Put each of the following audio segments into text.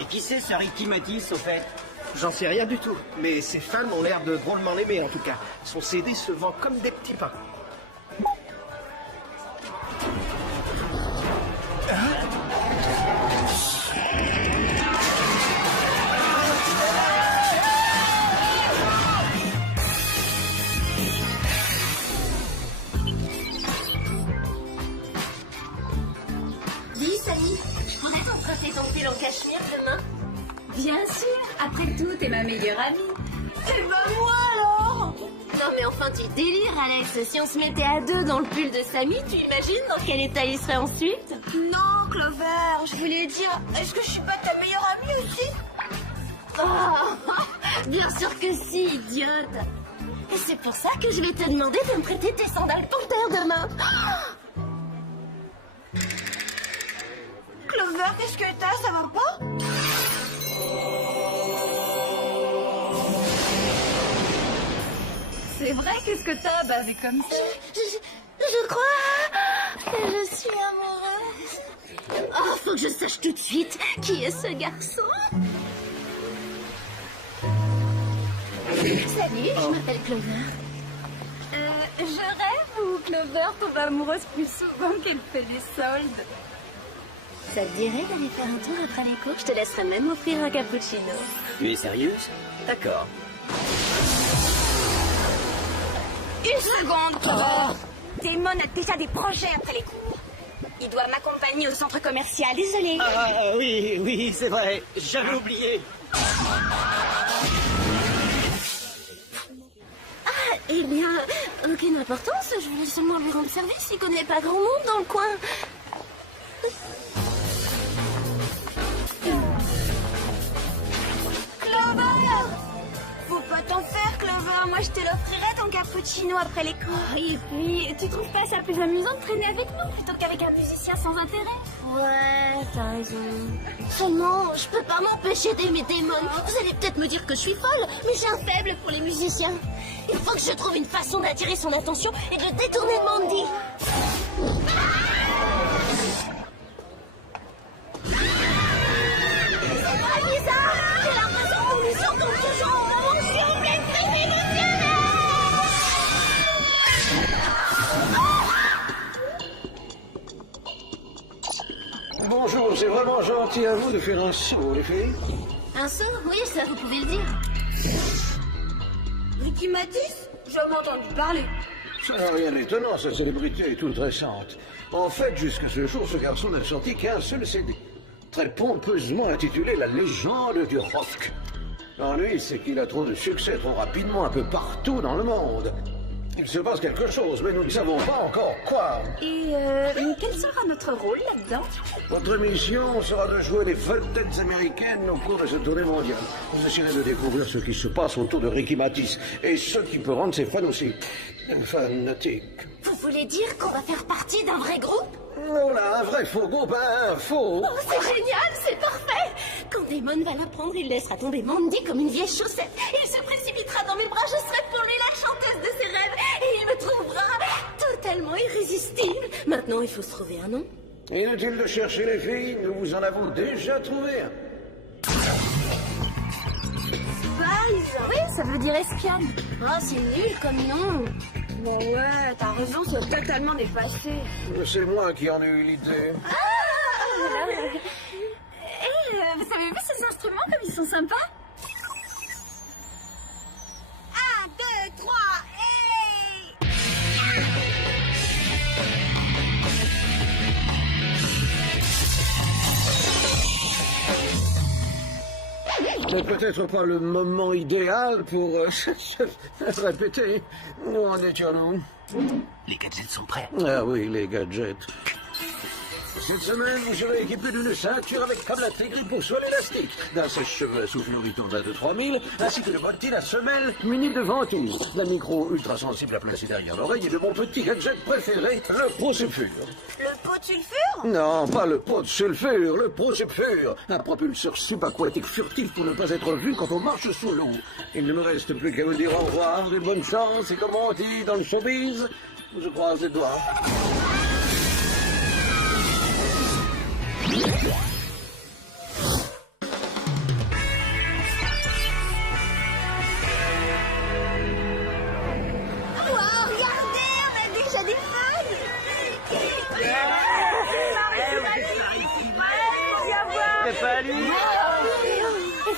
Et qui c'est ce Ricky Matisse, au fait? J'en sais rien du tout, mais ses fans ont l'air de drôlement l'aimer en tout cas. Son CD se vend comme des petits pains. Dis, Samy, je pourrais t'emprunter ton fil en cachemire demain? Bien sûr, après tout, t'es ma meilleure amie. Eh ben moi alors! Non mais enfin tu délires, Alex. Si on se mettait à deux dans le pull de Samy, tu imagines dans quel état il serait ensuite? Non, Clover, je voulais dire, est-ce que je suis pas ta meilleure amie aussi? Oh, bien sûr que si, idiote. Et c'est pour ça que je vais te demander de me prêter tes sandales panthères demain. Clover, qu'est-ce que t'as? Ça va pas? C'est vrai, qu'est-ce que t'as bavé comme ça? Je crois que je suis amoureuse. Oh, faut que je sache tout de suite qui est ce garçon. Salut, je m'appelle Clover. Je rêve ou Clover tombe amoureuse plus souvent qu'elle fait les soldes? Ça te dirait d'aller faire un tour après les cours? Je te laisserai même offrir un cappuccino. Tu es sérieuse? D'accord. Une seconde, Clover. Damon a déjà des projets après les cours. Il doit m'accompagner au centre commercial. Désolée. Oui, c'est vrai. J'avais oublié. Eh bien, aucune importance. Je voulais seulement lui rendre service. Il connaît pas grand monde dans le coin. Clover! Faut pas t'en faire, Clover. Moi, je te l'offrirai ton cappuccino après les cours. Et puis, tu trouves pas ça plus amusant de traîner avec nous plutôt qu'avec un musicien sans intérêt? Ouais, t'as raison. Seulement, je peux pas m'empêcher d'aimer Damon. Vous allez peut-être me dire que je suis folle, mais j'ai un faible pour les musiciens. Il faut que je trouve une façon d'attirer son attention et de le détourner de Mandy. C'est pas bizarre. J'ai l'impression qu'on nous surtombe toujours au moment où je suis en pleine crise émotionnelle. Bonjour, c'est vraiment gentil à vous de faire un saut, les filles. Un saut? Oui, ça, vous pouvez le dire. Ricky Matisse? J'ai jamais entendu parler. Ça n'a rien d'étonnant, cette célébrité est toute récente. En fait, jusqu'à ce jour, ce garçon n'a sorti qu'un seul CD. Très pompeusement intitulé La légende du rock. L'ennui, c'est qu'il a trop de succès trop rapidement un peu partout dans le monde. Il se passe quelque chose, mais nous ne savons pas encore quoi. Et quel sera notre rôle là-dedans? Votre mission sera de jouer les vedettes américaines au cours de cette tournée mondiale. Vous essayerez de découvrir ce qui se passe autour de Ricky Matisse et ce qui peut rendre ses fans aussi fanatiques. Vous voulez dire qu'on va faire partie d'un vrai groupe? Voilà, un vrai faux groupe, un faux. Oh, c'est génial, c'est parfait. Quand Damon va l'apprendre, il laissera tomber Mandy comme une vieille chaussette. Il se précipitera dans mes bras, je serai pour lui la chanteuse de ses rêves. Et il me trouvera totalement irrésistible. Maintenant, il faut se trouver un nom. Inutile de chercher les filles, nous vous en avons déjà trouvé un. Spice? Oui, ça veut dire espionne. Oh, c'est nul comme nom. Bon ouais, t'as raison, c'est totalement dépassé. C'est moi qui en ai eu l'idée. Vous avez vu ces instruments comme ils sont sympas? 1, 2, 3, et... C'est peut-être pas le moment idéal pour se répéter. Où en étions-nous? Les gadgets sont prêts. Ah oui, les gadgets. Cette semaine, vous serez équipé d'une ceinture avec câble intégré pour soie élastique, d'un sèche-cheveux à souffle Vuitton de 3000, ainsi que de bottines à semelle muni de ventouse, d'un micro ultra sensible à placer derrière l'oreille et de mon petit gadget préféré, le Pro-Sulfure. Le pot de sulfure? Non, pas le pot de sulfure, le Pro-Sulfure, un propulseur subaquatique furtif pour ne pas être vu quand on marche sous l'eau. Il ne me reste plus qu'à vous dire au revoir et bonne chance, et comme on dit dans le showbiz, je croise les doigts.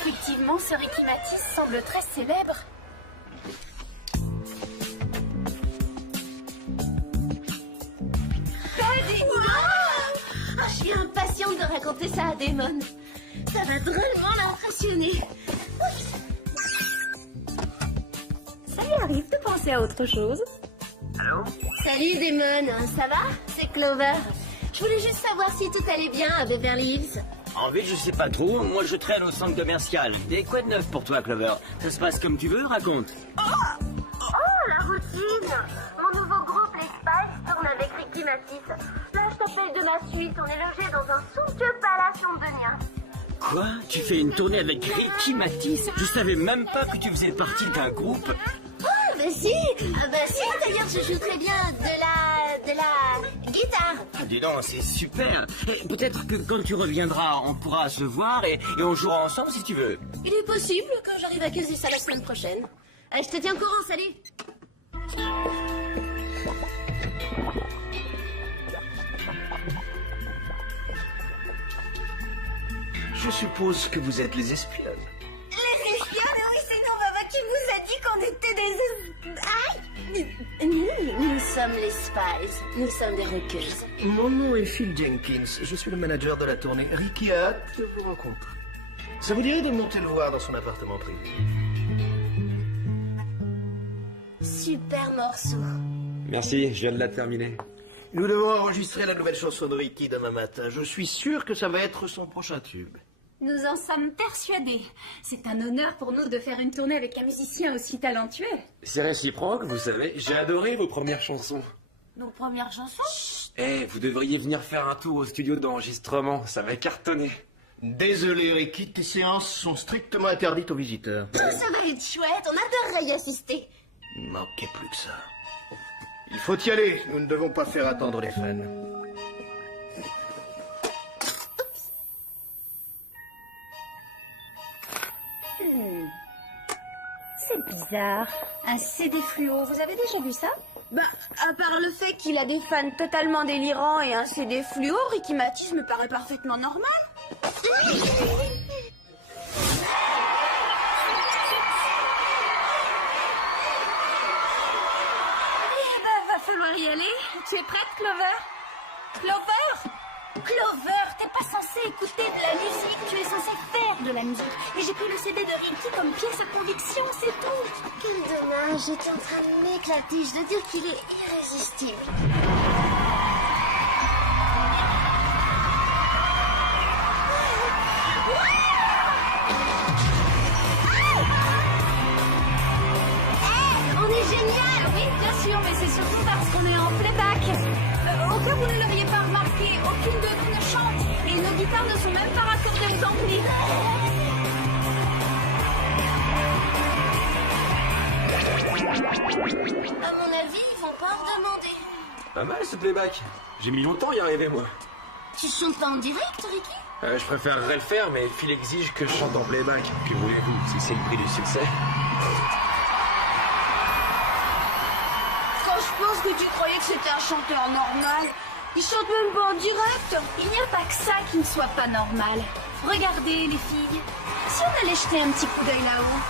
Effectivement, ce Ricky Matisse semble très célèbre. Je suis impatiente de raconter ça à Damon. Ça va drôlement l'impressionner. Ça lui arrive de penser à autre chose. Salut Damon, ça va? C'est Clover. Je voulais juste savoir si tout allait bien à Beverly Hills. En ville, je sais pas trop. Moi, je traîne au centre commercial. Et quoi de neuf pour toi, Clover? Ça se passe comme tu veux, raconte. Oh, la routine. Mon nouveau groupe, les Spies, tourne avec Ricky Matisse. Là, je t'appelle de ma suite. On est logé dans un somptueux palace londonien. Quoi? Tu fais une tournée avec Ricky Matisse? Je savais même pas que tu faisais partie d'un groupe. Oh, bah si. D'ailleurs, je joue très bien de la guitare. Dis donc, c'est super. Peut-être que quand tu reviendras, on pourra se voir et on jouera ensemble si tu veux. Il est possible que j'arrive à caser ça la semaine prochaine. Je te tiens au courant, salut. Je suppose que vous êtes les espionnes. Les espionnes? Oui, c'est nous, papa, qui vous a dit qu'on était des... Aïe! Nous sommes les Spies. Nous sommes des rockeuses. Mon nom est Phil Jenkins. Je suis le manager de la tournée. Ricky a hâte de vous rencontrer. Ça vous dirait de monter le voir dans son appartement privé? Super morceau. Merci, je viens de la terminer. Nous devons enregistrer la nouvelle chanson de Ricky demain matin. Je suis sûr que ça va être son prochain tube. Nous en sommes persuadés. C'est un honneur pour nous de faire une tournée avec un musicien aussi talentueux. C'est réciproque, vous savez. J'ai adoré vos premières chansons. Nos premières chansons? Eh, vous devriez venir faire un tour au studio d'enregistrement. Ça va cartonner. Désolé, Ricky, tes séances sont strictement interdites aux visiteurs. Ça va être chouette, on adorerait y assister. Il manquait plus que ça. Il faut y aller, nous ne devons pas faire attendre les fans. C'est bizarre. Un CD fluo, vous avez déjà vu ça? Bah, à part le fait qu'il a des fans totalement délirants et un CD fluo, Ricky Matisse me paraît parfaitement normal. Va falloir y aller. Tu es prête, Clover? Clover? Clover, t'es pas censée écouter de la musique, tu es censée faire de la musique. Et j'ai pris le CD de Ricky comme pièce à conviction, c'est tout. Quel dommage, j'étais en train de m'éclater. Je dois dire qu'il est irrésistible. On est génial! Oui, bien sûr, mais c'est surtout parce qu'on est en playback. Au cas où vous ne l'auriez pas remarqué, aucune de nous ne chante. Et nos guitares ne sont même pas raccordées aux amplis. À mon avis, ils vont pas en demander. Pas mal ce playback. J'ai mis longtemps à y arriver, moi. Tu chantes pas en direct, Ricky? Je préférerais le faire, mais Phil exige que je chante en playback. Puis voulez-vous, si c'est le prix du succès. Quand je pense que tu croyais que c'était un chanteur normal, il chante même pas en direct. Il n'y a pas que ça qui ne soit pas normal. Regardez, les filles. Si on allait jeter un petit coup d'œil là-haut.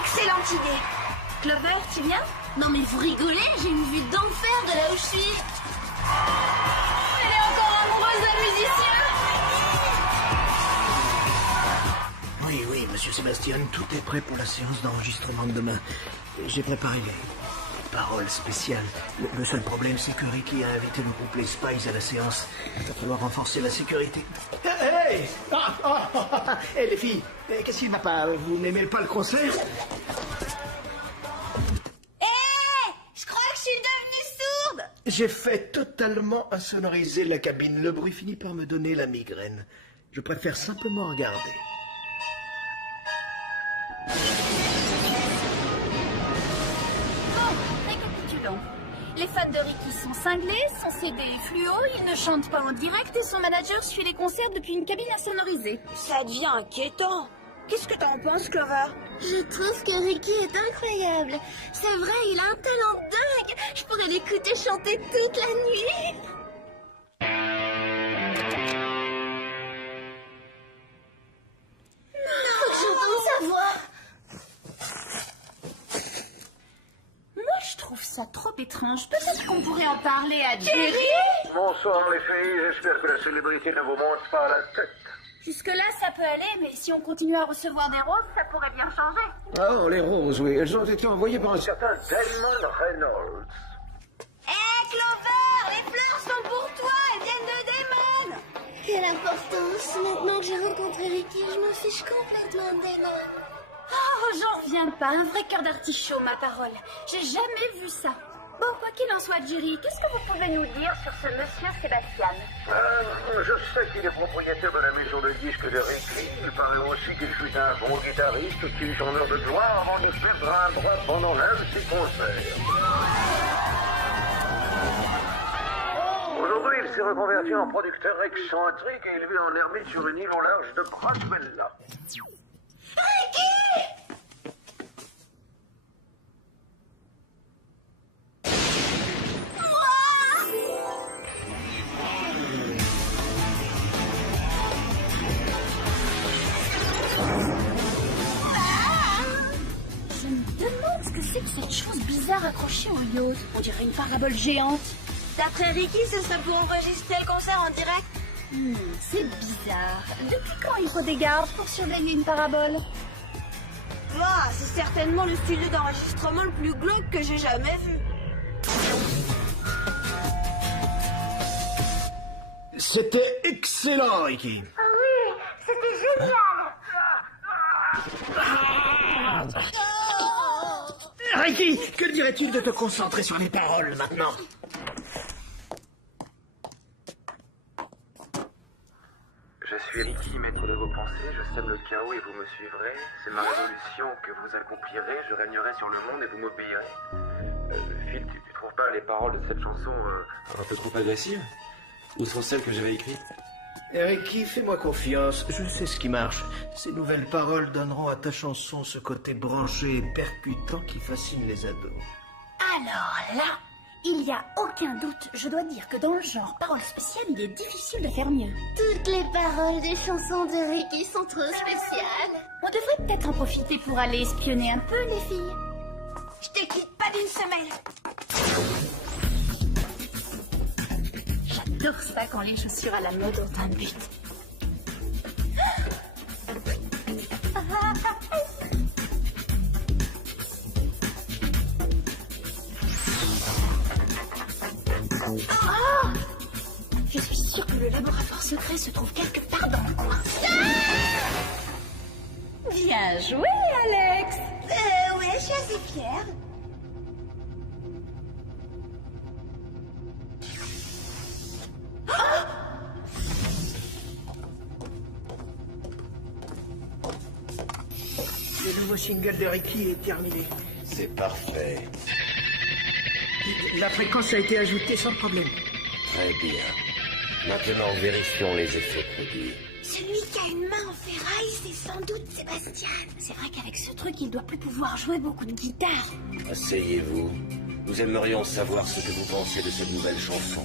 Excellente idée. Clover, tu viens? Non mais vous rigolez, j'ai une vue d'enfer de là où je suis. Elle est encore amoureuse d'un musicien. Oui, monsieur Sébastien, tout est prêt pour la séance d'enregistrement de demain. J'ai préparé les paroles spéciales. Le seul problème, c'est que Ricky a invité le groupe Les Spies à la séance. Il va falloir renforcer la sécurité. Hey! Hey, les filles, qu'est-ce qu'il n'a pas? Vous n'aimez pas le concert? Je crois que je suis devenue sourde. J'ai fait totalement insonoriser la cabine. Le bruit finit par me donner la migraine. Je préfère simplement regarder. Bon, récapitulons. Les fans de Ricky sont cinglés, son CD est fluo, il ne chante pas en direct et son manager suit les concerts depuis une cabine insonorisée. Ça devient inquiétant. Qu'est-ce que t'en penses, Clover? Je trouve que Ricky est incroyable. C'est vrai, il a un talent dingue. Je pourrais l'écouter chanter toute la nuit. Faut que j'entende trop étrange. Peut-être qu'on pourrait en parler à Jerry. Bonsoir les filles, j'espère que la célébrité ne vous monte pas à la tête. Jusque-là, ça peut aller, mais si on continue à recevoir des roses, ça pourrait bien changer. Oh, les roses, oui, elles ont été envoyées par un certain Damon Reynolds. Hé, Clover, les fleurs sont pour toi, elles viennent de Damon. Quelle importance. Maintenant que j'ai rencontré Ricky, je me fiche complètement de Damon. Oh, j'en reviens pas. Un vrai cœur d'artichaut, ma parole. J'ai jamais vu ça. Bon, quoi qu'il en soit, Jerry, qu'est-ce que vous pouvez nous dire sur ce monsieur Sébastien? Je sais qu'il est propriétaire de la maison de disques de Ricky. Il paraît aussi qu'il fut un bon guitariste qui eut son heure de gloire avant de perdre un bras pendant l'un de ses concerts. Aujourd'hui, il s'est reconverti en producteur excentrique et il vit en ermite sur une île au large de Braswella. Je me demande ce que c'est que cette chose bizarre accrochée au yacht. On dirait une parabole géante. D'après Ricky, ce serait pour enregistrer le concert en direct. C'est bizarre. Depuis quand il faut des gardes pour surveiller une parabole? Ah, c'est certainement le studio d'enregistrement le plus glauque que j'ai jamais vu. C'était excellent, Ricky. Ah oui, c'était génial. Ricky, que dirais-tu de te concentrer sur les paroles maintenant? Je suis Ricky, maître de vos pensées, je sème le chaos et vous me suivrez. C'est ma résolution que vous accomplirez, je régnerai sur le monde et vous m'obéirez. Phil, tu trouves pas les paroles de cette chanson un peu trop agressives? Où sont celles que j'avais écrites? Ricky, fais-moi confiance, je sais ce qui marche. Ces nouvelles paroles donneront à ta chanson ce côté branché et percutant qui fascine les ados. Alors là, il n'y a aucun doute. Je dois dire que dans le genre parole spéciale, il est difficile de faire mieux. Toutes les paroles des chansons de Ricky sont trop spéciales. On devrait peut-être en profiter pour aller espionner un peu, les filles. Je te quitte pas d'une semelle. J'adore ça quand les chaussures à la mode ont un but. Oh, je suis sûre que le laboratoire secret se trouve quelque part dans le coin. Bien joué, Alex. Ouais, je suis assez fière. Le nouveau single de Ricky est terminé. C'est parfait. La fréquence a été ajoutée sans problème. Très bien. Maintenant, vérifions les effets produits. Celui qui a une main en ferraille, c'est sans doute Sébastien. C'est vrai qu'avec ce truc, il doit plus pouvoir jouer beaucoup de guitare. Asseyez-vous. Nous aimerions savoir ce que vous pensez de cette nouvelle chanson.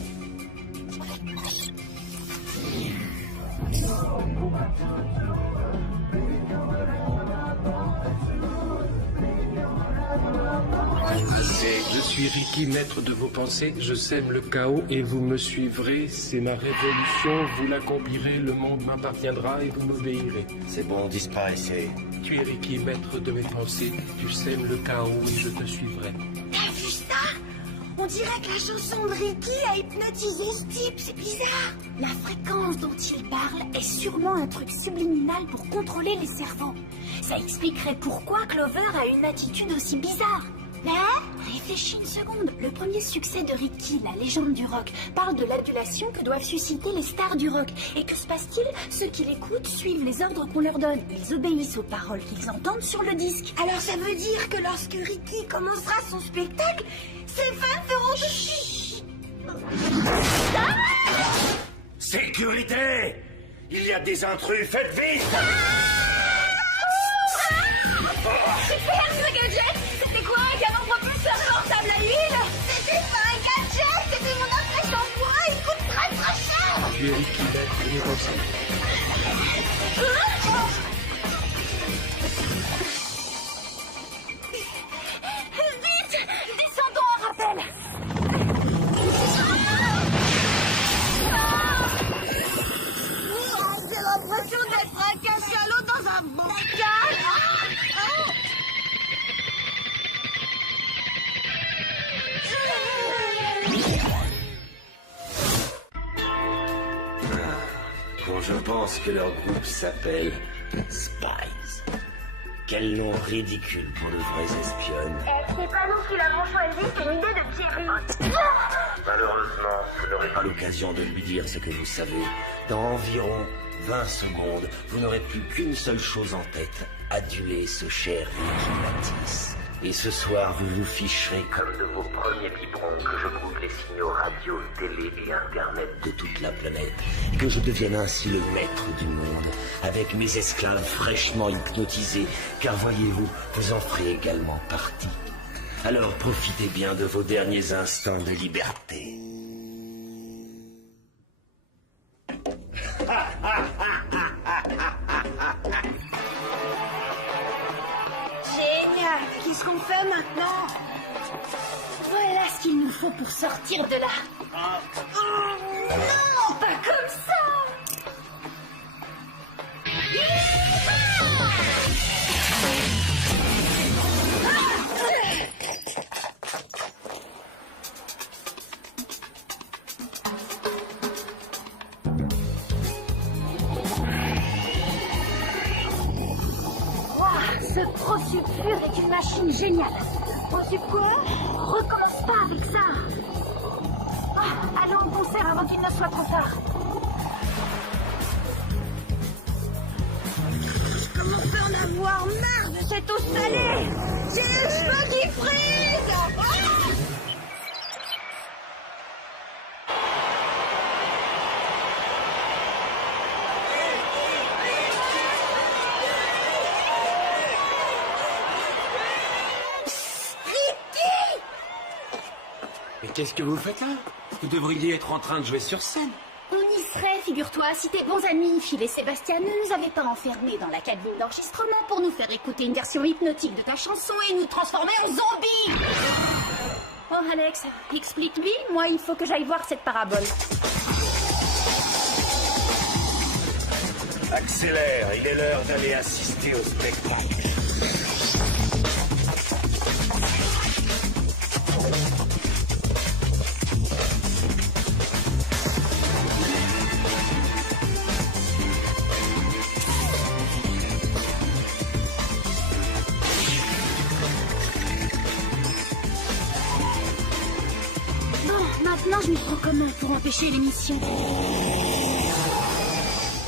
Je suis Ricky, maître de vos pensées, je sème le chaos et vous me suivrez, c'est ma révolution, vous l'accomplirez, le monde m'appartiendra et vous m'obéirez. C'est bon, disparaissez. Tu es Ricky, maître de mes pensées, tu sèmes le chaos et je te suivrai. T'as vu ça? On dirait que la chanson de Ricky a hypnotisé ce type, c'est bizarre. La fréquence dont il parle est sûrement un truc subliminal pour contrôler les cerveaux. Ça expliquerait pourquoi Clover a une attitude aussi bizarre. Mais réfléchis une seconde. Le premier succès de Ricky, la légende du rock, parle de l'adulation que doivent susciter les stars du rock. Et que se passe-t-il? Ceux qui l'écoutent suivent les ordres qu'on leur donne. Ils obéissent aux paroles qu'ils entendent sur le disque. Alors ça veut dire que lorsque Ricky commencera son spectacle, ses fans feront de chiche. Sécurité! Il y a des intrus, faites vite! Super, ce gadget! C'était quoi, un canon propulseur portable à huile? C'était pas un gadget, c'était mon après-shampoing, il coûte très très cher! Tu es Ricky, maître de mes pensées. Vite! Descendons en rappel! Quand je pense que leur groupe s'appelle Spies. Quel nom ridicule pour de vraies espionnes. C'est pas nous qui l'avons choisi, c'est une idée de Thierry. Malheureusement, vous n'aurez pas l'occasion de lui dire ce que vous savez. Dans environ 20 secondes, vous n'aurez plus qu'une seule chose en tête. Aduler ce cher Ricky Matisse. Et ce soir, vous vous ficherez comme de vos premiers biberons que je coupe les signaux radio, télé et internet de toute la planète. Et que je devienne ainsi le maître du monde, avec mes esclaves fraîchement hypnotisés, car voyez-vous, vous en ferez également partie. Alors profitez bien de vos derniers instants de liberté. Génial. Qu'est-ce qu'on fait maintenant? Voilà ce qu'il nous faut pour sortir de là. Non, pas comme ça. Ce Prosulfure est une machine géniale. Prosulfure quoi? Recommence pas avec ça. Allons au concert avant qu'il ne soit trop tard. Je commence à en avoir marre de cette eau salée. J'ai les cheveux qui frisent. Mais qu'est-ce que vous faites là? Vous devriez être en train de jouer sur scène. On y serait, figure-toi, si tes bons amis, Phil et Sébastien, ne nous avaient pas enfermés dans la cabine d'enregistrement pour nous faire écouter une version hypnotique de ta chanson et nous transformer en zombies. Oh, Alex, explique-lui. Moi, il faut que j'aille voir cette parabole. Accélère, il est l'heure d'aller assister au spectacle. Maintenant, je m'y prends comment pour empêcher l'émission?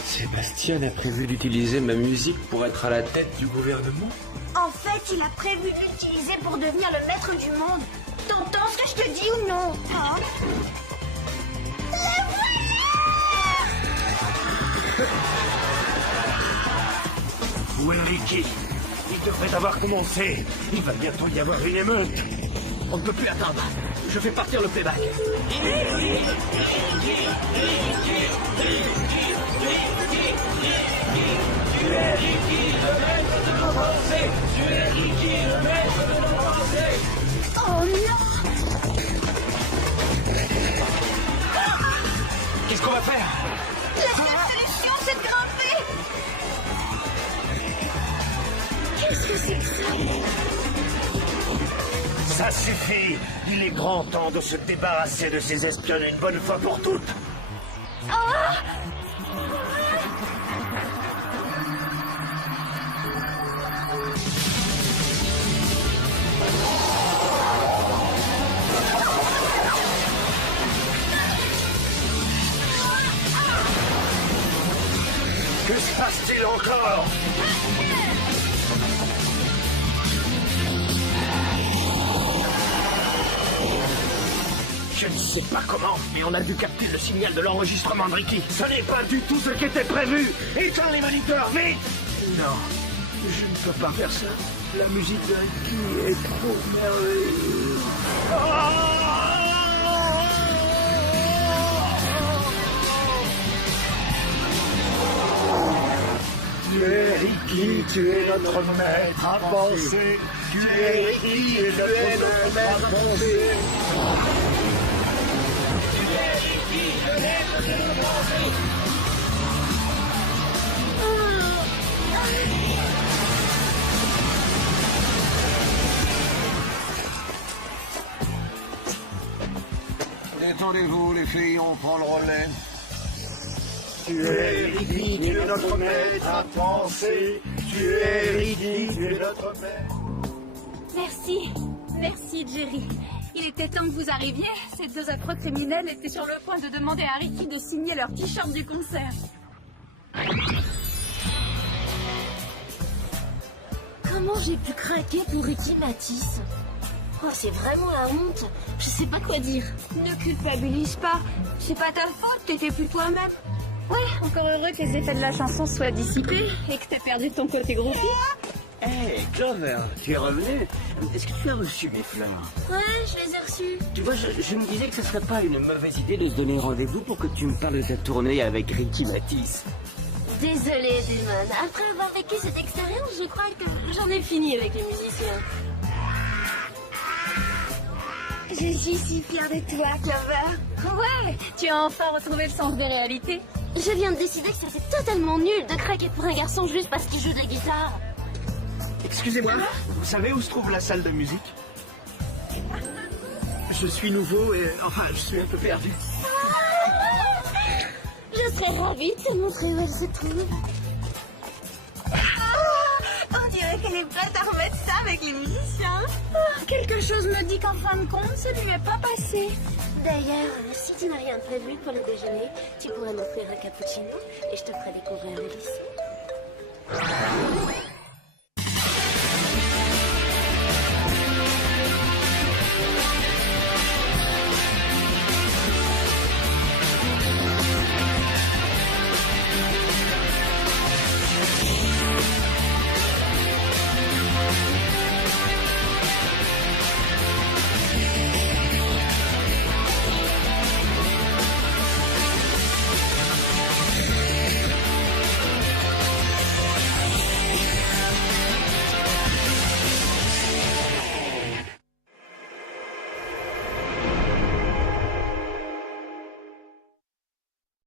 Sébastien a prévu d'utiliser ma musique pour être à la tête du gouvernement? En fait, il a prévu de l'utiliser pour devenir le maître du monde. T'entends ce que je te dis ou non? Hein? Où est Ricky? Il devrait avoir commencé. Il va bientôt y avoir une émeute. On ne peut plus attendre. Je fais partir le playback. Oh non! Qu'est-ce qu'on va faire? La seule solution, c'est de grimper! Qu'est-ce que c'est que ça? Ça suffit. Il est grand temps de se débarrasser de ces espionnes une bonne fois pour toutes. Que se passe-t-il encore? Je ne sais pas comment, mais on a dû capter le signal de l'enregistrement de Ricky. Ce n'est pas du tout ce qui était prévu. Éteins les moniteurs, vite! Non, je ne peux pas faire ça. La musique de Ricky est trop merveilleuse. Tu es Ricky, tu es notre maître à penser. Tu es Ricky, tu es notre maître à penser. Détendez-vous, les filles, on prend le relais. Tu es Ricky, tu es notre maître à penser. Tu es Ricky, tu es notre maître. Merci. Merci, Jerry. Il était temps que vous arriviez. Ces deux affreux criminels étaient sur le point de demander à Ricky de signer leur t-shirt du concert. Comment j'ai pu craquer pour Ricky Matisse? Oh, c'est vraiment la honte. Je sais pas quoi dire. Ne culpabilise pas. C'est pas ta faute, t'étais plus toi-même. Ouais, encore heureux que les effets de la chanson soient dissipés et que t'aies perdu ton côté groupie. Hé, Clover, tu es revenu? Est-ce que tu as reçu mes fleurs? Ouais, je les ai reçus. Tu vois, je me disais que ce serait pas une mauvaise idée de se donner rendez-vous pour que tu me parles de ta tournée avec Ricky Matisse. Désolée, Damon. Après avoir vécu cette expérience, je crois que j'en ai fini avec les musiciens. Je suis si fière de toi, Clover. Ouais, tu as enfin retrouvé le sens des réalités. Je viens de décider que c'était totalement nul de craquer pour un garçon juste parce qu'il joue de la guitare. Excusez-moi, vous savez où se trouve la salle de musique? Je suis nouveau et... enfin, je suis un peu perdu. Je serais ravie de te montrer où elle se trouve. On dirait qu'elle est prête à remettre ça avec les musiciens. Quelque chose me dit qu'en fin de compte, ça lui est pas passé. D'ailleurs, si tu n'as rien prévu pour le déjeuner, tu pourrais m'offrir un cappuccino et je te ferai découvrir le lycée.